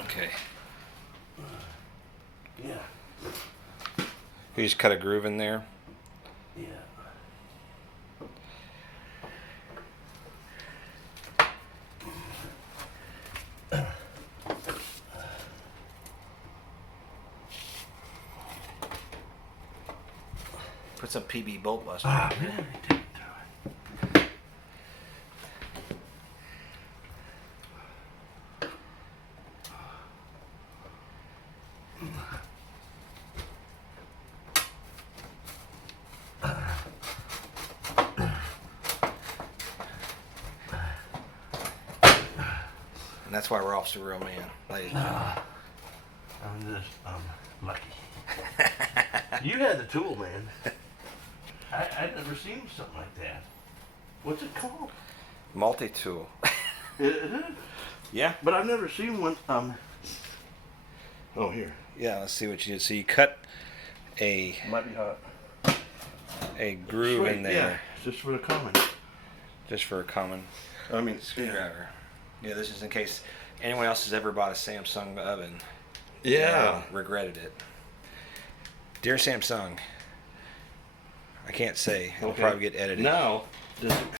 Okay. Yeah. You just cut a groove in there. Yeah. Put some PB bolt buster. Ah, in there. really? Take it through it. And that's why we're Officer Real Man, ladies and gentlemen. I'm lucky. You had the tool, man. I'd never seen something like that. What's it called? Multi-tool. It is? Yeah. But I've never seen one. Oh, here. Yeah, let's see what you did. So you cut Might be hot. a groove in there Yeah, just for the common. just for a common I mean, screwdriver. Yeah, this is in case anyone else has ever bought a Samsung oven. Yeah. And regretted it. Dear Samsung, I can't say. It'll Okay. probably get edited. Now, does it